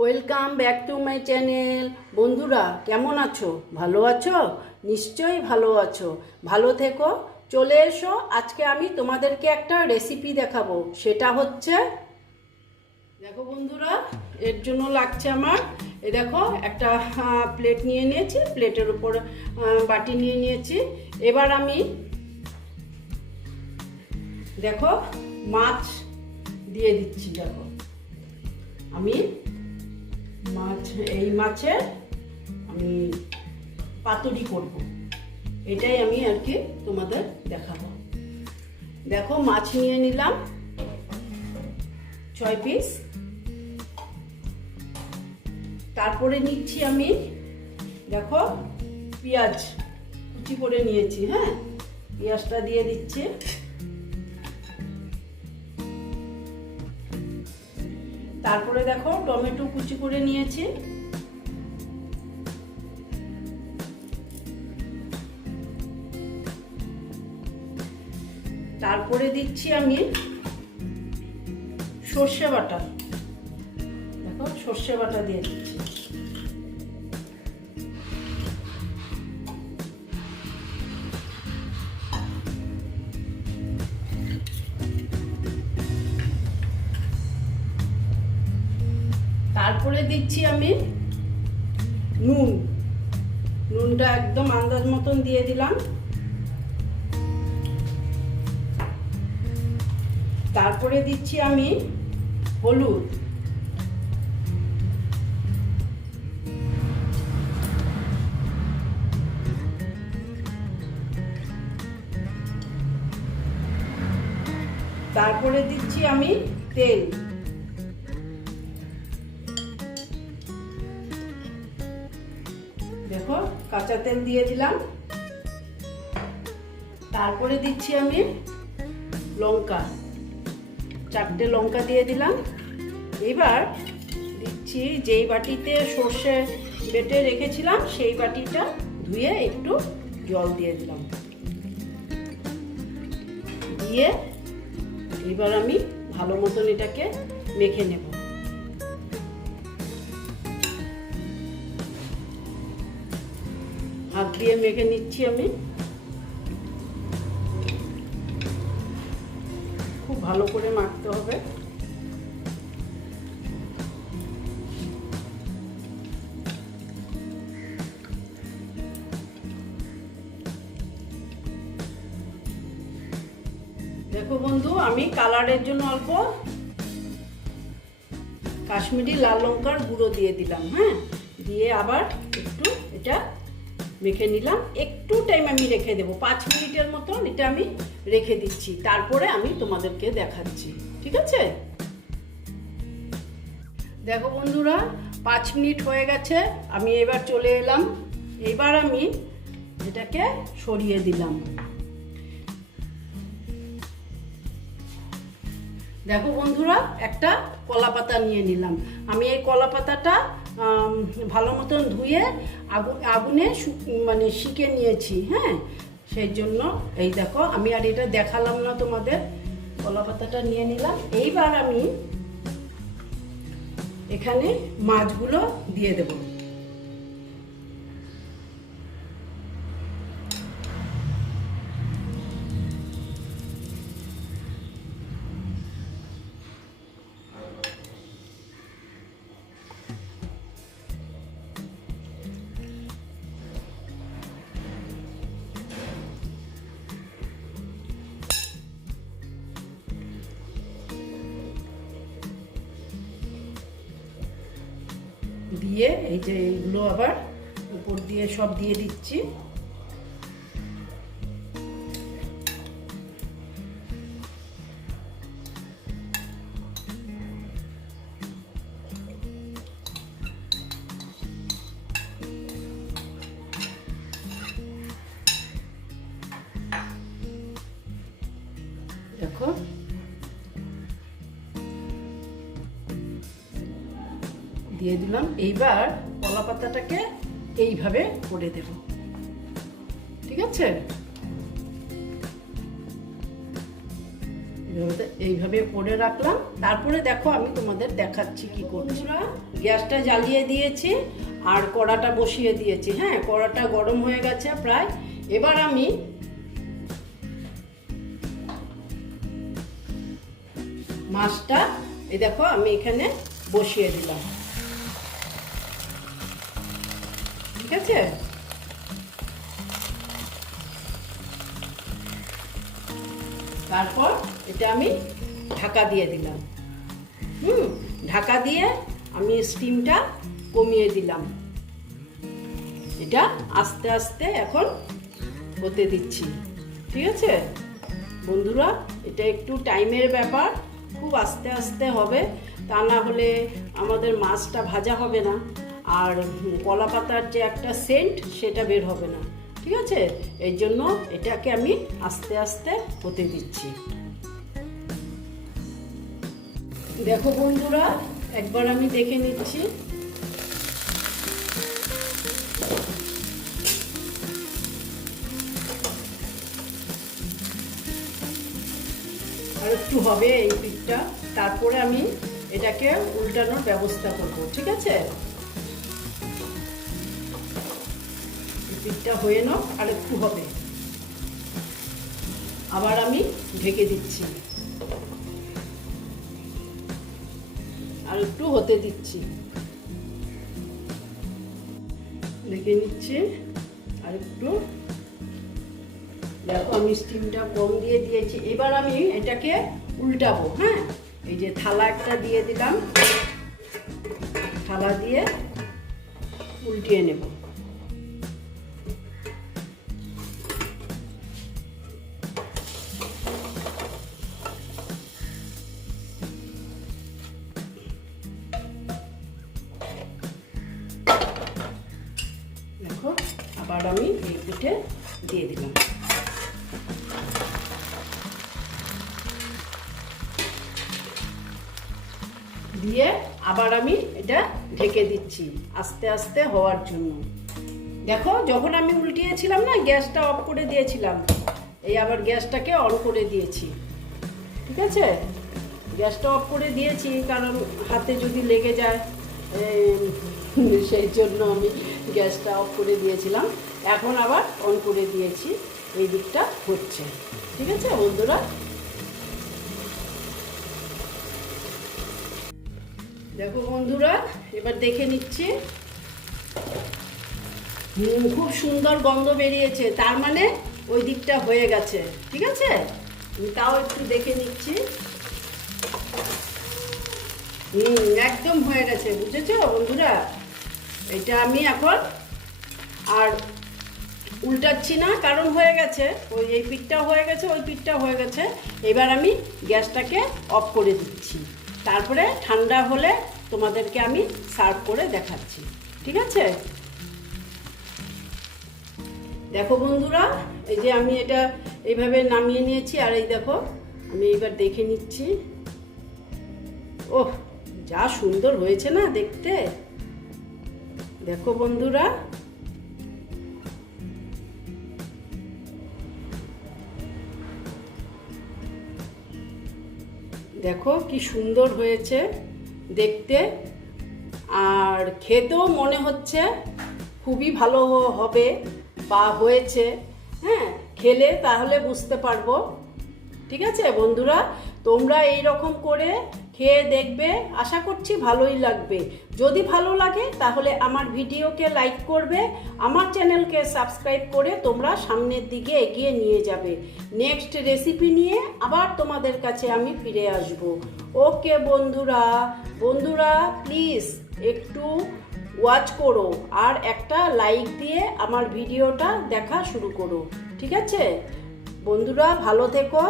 Welcome back to my channel বন্ধুরা, কেমন আছো? ভালো আছো? নিশ্চয়ই ভালো আছো। ভালো থেকো। চলে এসো। আজকে আমি তোমাদেরকে একটা রেসিপি দেখাবো। সেটা হচ্ছে, দেখো বন্ধুরা, এর জন্য লাগছে আমার, এ দেখো, একটা প্লেট নিয়ে নিয়েছি। প্লেটের উপর বাটি নিয়ে নিয়েছি। এবার আমি, দেখো, মাছ দিয়ে দিচ্ছি, দেখো। আমি মাছ, এই মাছের আমি পাতুরি করব। এটাই আমি আর কি তোমাদের দেখাবো। দেখো, মাছ নিয়ে নিলাম। ছয় পিস তারপরে নিচ্ছি আমি, দেখো, পেঁয়াজ। কুচি করে নিয়েছি হ্যাঁ? পেঁয়াজটা দিয়ে দিচ্ছি। তারপরে দেখো টমেটো কুচি করে নিয়েছি। তারপরে দিচ্ছি আমি সর্ষে বাটা। দেখো সর্ষে বাটা দিয়ে দিচ্ছি। তারপরে দিচ্ছি আমি নুন। নুনটা একদম আন্দাজ মতন দিয়ে দিলাম। তারপরে দিচ্ছি আমি হলুদ। তারপরে দিচ্ছি আমি তেল। কাঁচা তেল দিয়ে দিলাম। তারপরে দিচ্ছি আমি লঙ্কা। চারটে লঙ্কা দিয়ে দিলাম। এবার দিচ্ছি যেই বাটিতে সর্ষে বেটে রেখেছিলাম, সেই বাটিটা ধুয়ে একটু জল দিয়ে দিলাম। দিয়ে এবার আমি ভালো মতন এটাকে মেখে নেব। দিয়ে মেখে নিচ্ছি আমি। খুব ভালো করে মাখতে হবে। দেখো বন্ধু, আমি কালারের জন্য অল্প কাশ্মীরি লাল লঙ্কার গুঁড়ো দিয়ে দিলাম হ্যাঁ? দিয়ে আবার একটু এটা মেখে নিলাম। একটু টাইম আমি রেখে দেবো। পাঁচ মিনিটের মতন এটা আমি রেখে দিচ্ছি। তারপরে আমি তোমাদেরকে দেখাচ্ছি। ঠিক আছে? দেখো বন্ধুরা, পাঁচ মিনিট হয়ে গেছে। আমি এবার চলে এলাম। এবার আমি এটাকে সরিয়ে দিলাম। দেখো বন্ধুরা, একটা কলা পাতা নিয়ে নিলাম। আমি এই কলা পাতাটা ভালো মতন ধুয়ে আগুন, আগুনে মানে শিখে নিয়েছি হ্যাঁ? সেই জন্য এই দেখো, আমি আর এটা দেখালাম না তোমাদের। কলা পাতাটা নিয়ে নিলাম। এইবার আমি এখানে মাছগুলো দিয়ে দেবো। দিয়ে এই যে এইগুলো আবার উপর দিয়ে সব দিয়ে দিচ্ছি। দিয়ে দিলাম। এইবার কলা পাতাটাকে এইভাবে করে দেব। ঠিক আছে? এইভাবে করে রাখলাম। তারপরে দেখো আমি তোমাদের দেখাচ্ছি কি করছি। গ্যাসটা জ্বালিয়ে দিয়েছি আর কড়াটা বসিয়ে দিয়েছি। হ্যাঁ কড়াটা গরম হয়ে গেছে প্রায়। এবার আমি মাছটা এই দেখো আমি এখানে বসিয়ে দিলাম। ঠিক আছে? তারপর এটা আমি ঢাকা দিয়ে দিলাম। হুম, ঢাকা দিয়ে আমি স্টিমটা কমিয়ে দিলাম। এটা আস্তে আস্তে এখন হতে দিচ্ছি। ঠিক আছে? বন্ধুরা, এটা একটু টাইমের ব্যাপার, খুব আস্তে আস্তে হবে। তা না হলে আমাদের মাছটা ভাজা হবে না। আর কলা পাতার যে একটা সেন্ট সেটা বের হবে না। ঠিক আছে? এই জন্য এটাকে আমি আস্তে আস্তে হতে দিচ্ছি। দেখো বন্ধুরা, একবার আমি দেখে নিচ্ছি। আর একটু হবে এই পিঠটা। তারপরে আমি এটাকে উল্টানোর ব্যবস্থা করব, ঠিক আছে? পিঠটা হয়ে নাও, আর একটু হবে। আবার আমি ঢেকে দিচ্ছি। আর একটু হতে দিচ্ছি। ঢেকে নিচ্ছি, আর একটু। দেখো, আমি স্টিমটা কম দিয়ে দিয়েছি। এবার আমি এটাকে উল্টাবো হ্যাঁ? এই যে থালা একটা দিয়ে দিলাম। থালা দিয়ে উল্টিয়ে নেব। আবার আমি এই পিঠে দিয়ে দিলাম। দিয়ে আবার আমি এটা ঢেকে দিচ্ছি আস্তে আস্তে হওয়ার জন্য। দেখো, যখন আমি উল্টিয়েছিলাম না, গ্যাসটা অফ করে দিয়েছিলাম, এই আবার গ্যাসটাকে অন করে দিয়েছি। ঠিক আছে? গ্যাসটা অফ করে দিয়েছি, কারণ হাতে যদি লেগে যায় সেই জন্য আমি গ্যাসটা অফ করে দিয়েছিলাম। এখন আবার অন করে দিয়েছি। এই দিকটা হচ্ছে। ঠিক আছে বন্ধুরা? দেখো বন্ধুরা, এবার দেখে নিচ্ছি। খুব সুন্দর গন্ধ বেরিয়েছে। তার মানে ওই দিকটা হয়ে গেছে। ঠিক আছে? তাও একটু দেখে নিচ্ছি। হুম একদম হয়ে গেছে। বুঝেছ বন্ধুরা? এটা আমি এখন আর উল্টাচ্ছি না, কারণ হয়ে গেছে। ওই এই পিঠটা হয়ে গেছে, ওই পিঠটা হয়ে গেছে। এবার আমি গ্যাসটাকে অফ করে দিচ্ছি। তারপরে ঠান্ডা হলে তোমাদেরকে আমি সার্ভ করে দেখাচ্ছি। ঠিক আছে? দেখো বন্ধুরা, এই যে আমি এটা এইভাবে নামিয়ে নিয়েছি, আর এই দেখো, আমি এবার দেখে নিচ্ছি। ওহ, যা সুন্দর হয়েছে না দেখতে। দেখো বন্ধুরা। দেখো কি সুন্দর হয়েছে দেখতে। আর খেতেও মনে হচ্ছে খুবই ভালো হবে বা হয়েছে। হ্যাঁ খেলে তাহলে বুঝতে পারব। ঠিক আছে বন্ধুরা? তোমরা এই রকম করে খেয়ে দেখবে, আশা করছি ভালোই লাগবে। যদি ভালো লাগে, তাহলে আমার ভিডিওকে লাইক করবে, আমার চ্যানেলকে সাবস্ক্রাইব করে তোমরা সামনের দিকে এগিয়ে নিয়ে যাবে। নেক্সট রেসিপি নিয়ে আবার তোমাদের কাছে আমি ফিরে আসব। ওকে বন্ধুরা বন্ধুরা প্লিজ একটু ওয়াচ করো আর একটা লাইক দিয়ে আমার ভিডিওটা দেখা শুরু করো। ঠিক আছে? বন্ধুরা, ভালো থেকো।